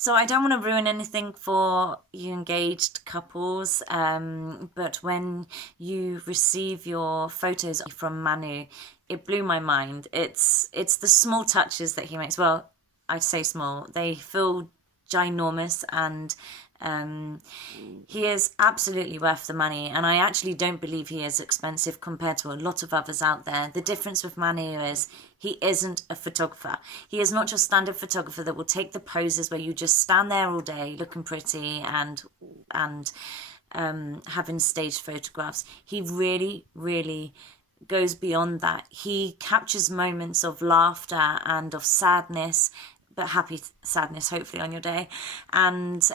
So I don't want to ruin anything for you engaged couples, but when you receive your photos from Manu, it blew my mind. It's the small touches that he makes. Well, I'd say small. They feel ginormous, and um, he is absolutely worth the money, and I actually don't believe he is expensive compared to a lot of others out there. The difference with Manu is he isn't a photographer. He is not your standard photographer that will take the poses where you just stand there all day looking pretty and having staged photographs. He really, really goes beyond that. He captures moments of laughter and of sadness, but happy sadness, hopefully, on your day, and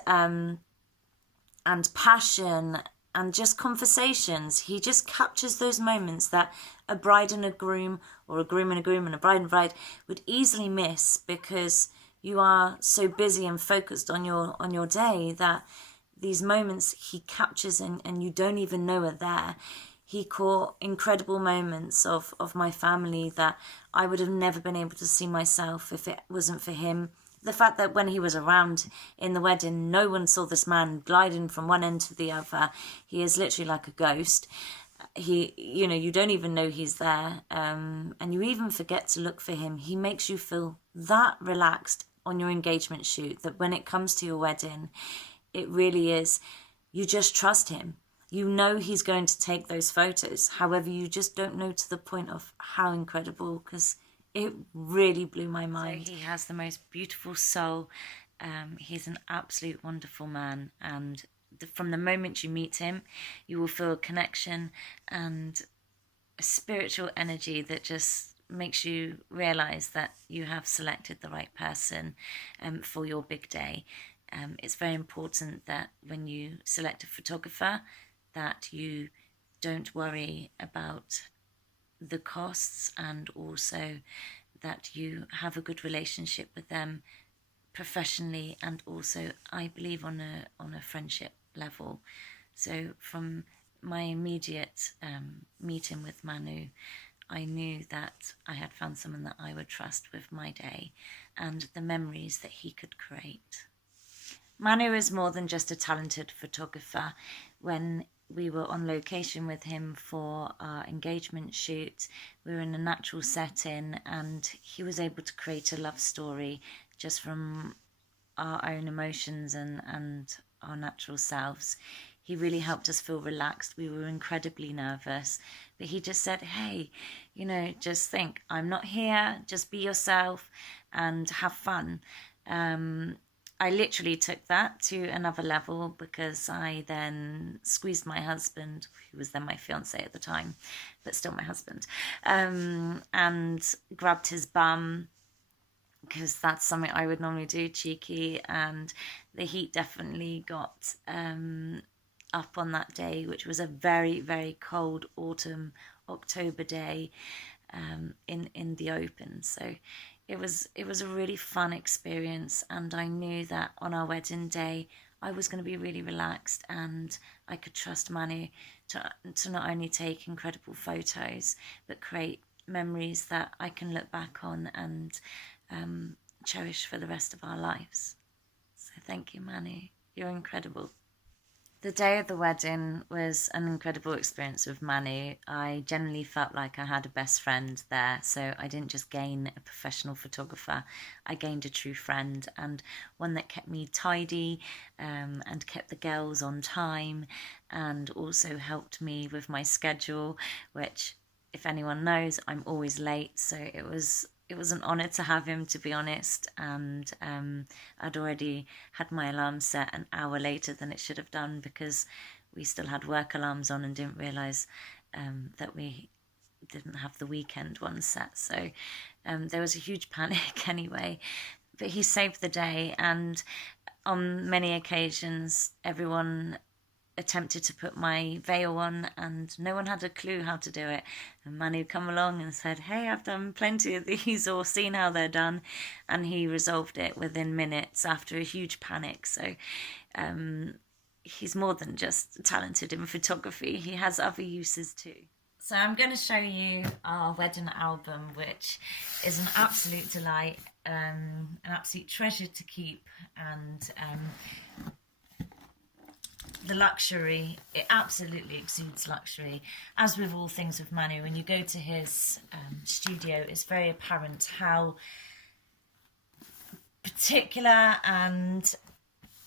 passion and just conversations. He just captures those moments that a bride and a groom, or a groom and a groom and a bride and bride, would easily miss because you are so busy and focused on your day, that these moments he captures and you don't even know are there. He caught incredible moments of my family that I would have never been able to see myself if it wasn't for him. The fact that when he was around in the wedding, no one saw this man gliding from one end to the other. He is literally like a ghost. You don't even know he's there, and you even forget to look for him. He makes you feel that relaxed on your engagement shoot that when it comes to your wedding, it really is, you just trust him. You know he's going to take those photos. However, you just don't know to the point of how incredible, because it really blew my mind. So he has the most beautiful soul. He's an absolute wonderful man, and from the moment you meet him, you will feel a connection and a spiritual energy that just makes you realize that you have selected the right person for your big day. It's very important that when you select a photographer, that you don't worry about the costs, and also that you have a good relationship with them professionally, and also I believe on a friendship level. So from my immediate meeting with Manu, I knew that I had found someone that I would trust with my day and the memories that he could create. Manu is more than just a talented photographer. When we were on location with him for our engagement shoot, we were in a natural setting, and he was able to create a love story just from our own emotions and our natural selves. He really helped us feel relaxed. We were incredibly nervous, but he just said, hey, just think, I'm not here, just be yourself and have fun. I literally took that to another level, because I then squeezed my husband, who was then my fiance at the time, but still my husband, and grabbed his bum, because that's something I would normally do, cheeky, and the heat definitely got up on that day, which was a very, very cold autumn October day in the open. So it was a really fun experience, and I knew that on our wedding day I was going to be really relaxed, and I could trust Manu to not only take incredible photos but create memories that I can look back on and cherish for the rest of our lives. So thank you, Manu. You're incredible. The day of the wedding was an incredible experience with Manu. I generally felt like I had a best friend there, so I didn't just gain a professional photographer, I gained a true friend, and one that kept me tidy and kept the girls on time, and also helped me with my schedule, which, if anyone knows, I'm always late, so it was an honour to have him, to be honest, and I'd already had my alarm set an hour later than it should have done, because we still had work alarms on and didn't realise that we didn't have the weekend one set, so there was a huge panic anyway, but he saved the day, and on many occasions everyone attempted to put my veil on and no one had a clue how to do it, and Manu come along and said, hey, I've done plenty of these, or seen how they're done, and he resolved it within minutes after a huge panic. So he's more than just talented in photography, he has other uses too. So I'm going to show you our wedding album, which is an absolute delight. an absolute treasure to keep, and the luxury, it absolutely exudes luxury, as with all things with Manu. When you go to his studio, it's very apparent how particular and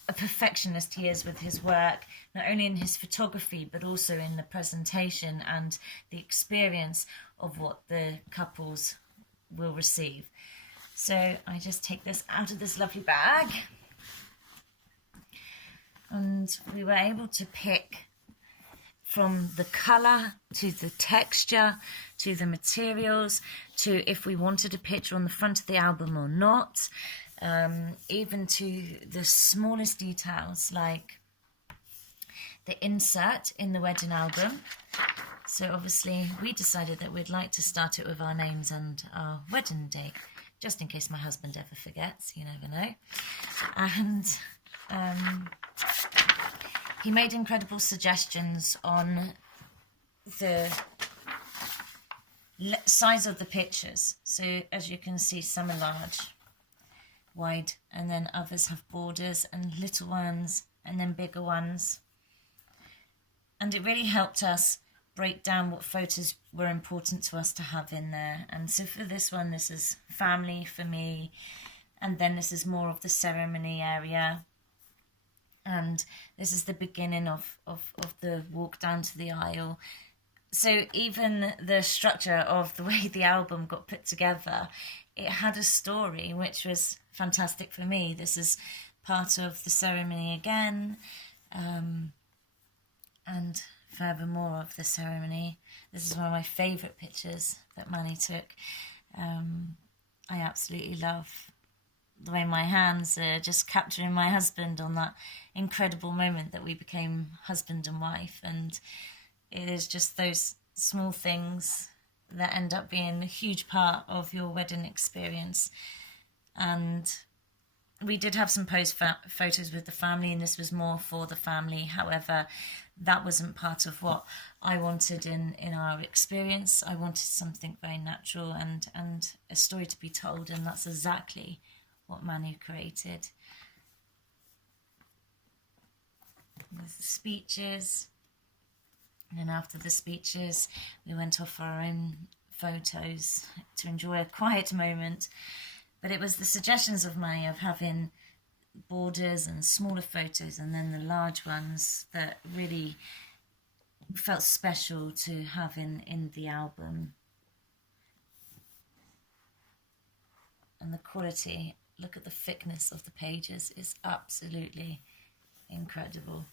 a perfectionist he is with his work, not only in his photography but also in the presentation and the experience of what the couples will receive. So I just take this out of this lovely bag, and we were able to pick from the colour to the texture to the materials to if we wanted a picture on the front of the album or not, even to the smallest details like the insert in the wedding album. So obviously we decided that we'd like to start it with our names and our wedding date, just in case my husband ever forgets, you never know. And he made incredible suggestions on the size of the pictures. So as you can see, some are large, wide, and then others have borders and little ones and then bigger ones. And it really helped us break down what photos were important to us to have in there. And so for this one, this is family for me, and then this is more of the ceremony area. And this is the beginning of the walk down to the aisle. So even the structure of the way the album got put together, it had a story, which was fantastic for me. This is part of the ceremony again, and furthermore of the ceremony. This is one of my favourite pictures that Manny took. I absolutely love the way my hands are just capturing my husband on that incredible moment that we became husband and wife. And it is just those small things that end up being a huge part of your wedding experience. And we did have some post photos with the family, and this was more for the family. However, that wasn't part of what I wanted in our experience. I wanted something very natural and a story to be told, and that's exactly what Manu created. There's the speeches, and then after the speeches we went off for our own photos to enjoy a quiet moment. But it was the suggestions of Manu of having borders and smaller photos and then the large ones that really felt special to have in the album. And the quality, look at the thickness of the pages, is absolutely incredible.